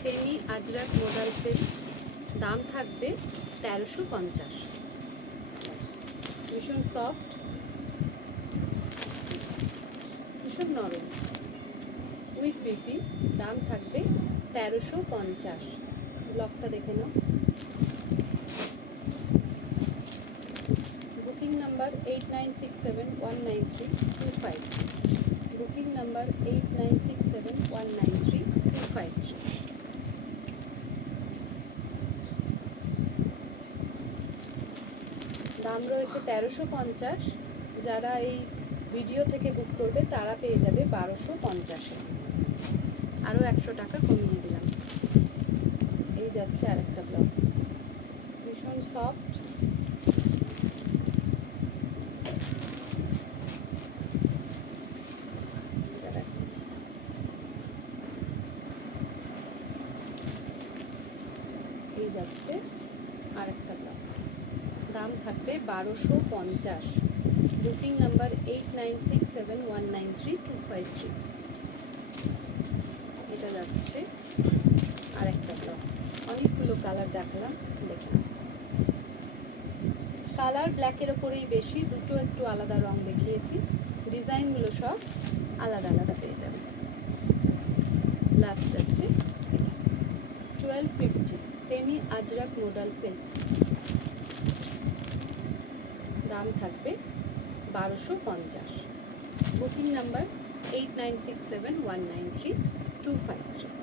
Semi Ajrak মডেলসের দাম থাকবে 1350। ভীষণ সফট, ভীষণ নরম, উইথ বিপি, দাম থাকবে 1350। ব্লগটা দেখে নাও। Booking number 8967193253, booking number 8967193253। দাম রয়েছে 1350। যারা এই ভিডিও থেকে বুক করবে তারা পেয়ে যাবে 1250-এ। আরও 100 টাকা কমিয়ে দিলাম। এই যাচ্ছে আরেকটা ব্লগ, ভীষণ সফট, এই যাচ্ছে আরেকটা ব্লগ, দাম থাকবে 1250। Booking number 8967193253। এটা যাচ্ছে আরেকটা ব্লগ। অনেকগুলো কালার দেখালাম, দেখুন কালার ব্ল্যাকের ওপরেই বেশি, দুটো একটু আলাদা রং দেখিয়েছি, ডিজাইনগুলো সব আলাদা আলাদা পেয়ে যাবে। লাস্ট যাচ্ছে এটা 1250 সেমি আজরাক মডেল সেট, দাম থাকবে 1250। Booking number 8967193253।